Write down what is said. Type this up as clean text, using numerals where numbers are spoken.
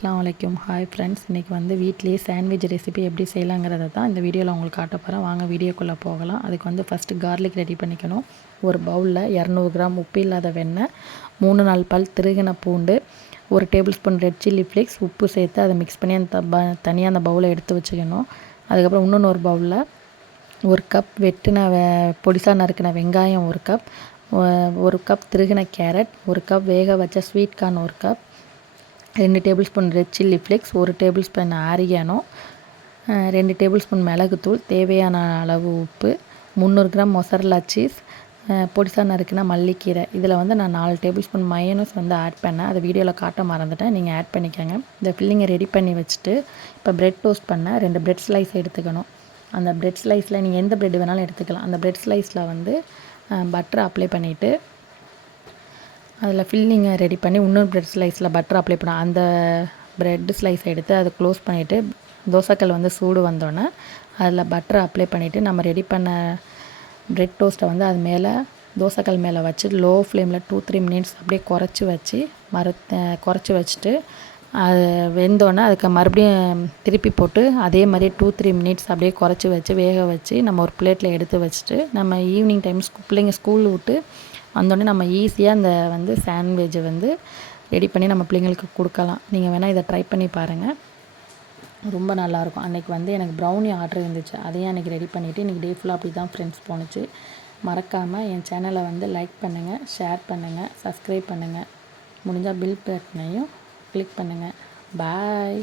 அஸ்ஸலாமு அலைக்கும். Hi friends, இன்றைக்கி வந்து வீட்டிலேயே சாண்ட்விச் ரெசிபி எப்படி செய்யலாங்கிறத தான் இந்த வீடியோவில் உங்களுக்கு காட்ட போகிறேன். வாங்க வீடியோக்குள்ளே போகலாம். அதுக்கு வந்து ஃபஸ்ட்டு கார்லிக் ரெடி பண்ணிக்கணும். ஒரு பவுலில் 200 கிராம் உப்பு இல்லாத வெண்ணெய், 3-4 பல் திருகின பூண்டு, 1 table spoon red chilli flakes, உப்பு சேர்த்து அதை மிக்ஸ் பண்ணி அந்த தனியாக அந்த பவுலை எடுத்து வச்சுக்கணும். அதுக்கப்புறம் இன்னொன்று பவுலில் 1 கப் வெட்டின பொடிசாக நறுக்கின வெங்காயம் 1 கப், 1 கப் திருகின கேரட், 1 கப் வேக வச்ச sweet corn 1 cup, 2 table spoon red chilli flakes, 1 table spoon oregano, 2 table spoon மிளகுத்தூள், தேவையான அளவு உப்பு, 300 கிராம் மொசரல்லா சீஸ், பொடிசாக நறுக்கின மல்லிக்கீரை. இதில் வந்து நான் 4 டேபிள் ஸ்பூன் மயோனஸ் வந்து ஆட் பண்ணேன். அதை வீடியோவில் காட்ட மறந்துட்டேன், நீங்கள் ஆட் பண்ணிக்கோங்க. இந்த ஃபில்லிங்கை ரெடி பண்ணி வச்சுட்டு இப்போ பிரெட் டோஸ்ட் பண்ண 2 பிரெட் ஸ்லைஸ் எடுத்துக்கணும். அந்த பிரெட் ஸ்லைஸில் நீங்கள் எந்த பிரெட் வேணாலும் எடுத்துக்கலாம். அந்த பிரெட் ஸ்லைஸில் வந்து பட்டரை அப்ளை பண்ணிவிட்டு அதில் ஃபில்லிங்கை ரெடி பண்ணி இன்னொரு பிரெட் ஸ்லைஸில் பட்டர் அப்ளை பண்ண அந்த பிரெட் ஸ்லைஸை எடுத்து அதை க்ளோஸ் பண்ணிவிட்டு தோசைக்கல் வந்து சூடு வந்தோடனே அதில் பட்டரை அப்ளை பண்ணிவிட்டு நம்ம ரெடி பண்ண பிரெட் டோஸ்ட்டை வந்து அது மேலே தோசைக்கல் மேலே வச்சு லோ ஃப்ளேமில் 2-3 மினிட்ஸ் அப்படியே குறைச்சி வச்சுட்டு அது வெந்தோடனே அதுக்கு மறுபடியும் திருப்பி போட்டு அதே மாதிரி 2-3 மினிட்ஸ் அப்படியே குறைச்சி வச்சு வேக வச்சு நம்ம ஒரு பிளேட்டில் எடுத்து வச்சுட்டு நம்ம ஈவினிங் டைம் பிள்ளைங்க ஸ்கூல் விட்டு வந்தோடனே நம்ம ஈஸியாக அந்த வந்து சாண்ட்விட்சை வந்து ரெடி பண்ணி நம்ம பிள்ளைங்களுக்கு கொடுக்கலாம். நீங்கள் வேணால் இதை ட்ரை பண்ணி பாருங்கள், ரொம்ப நல்லாயிருக்கும். அன்றைக்கி வந்து எனக்கு ப்ரௌனி ஆர்டர் இருந்துச்சு, அதையும் அன்றைக்கி ரெடி பண்ணிவிட்டு இன்றைக்கி டே ஃபுல்லாக அப்படி தான் ஃப்ரெண்ட்ஸ் போணுச்சு. மறக்காமல் என் சேனலை வந்து லைக் பண்ணுங்கள், ஷேர் பண்ணுங்கள், சப்ஸ்கிரைப் பண்ணுங்கள், முடிஞ்சால் பில் பட்டனையும் கிளிக் பண்ணுங்கள். பாய்.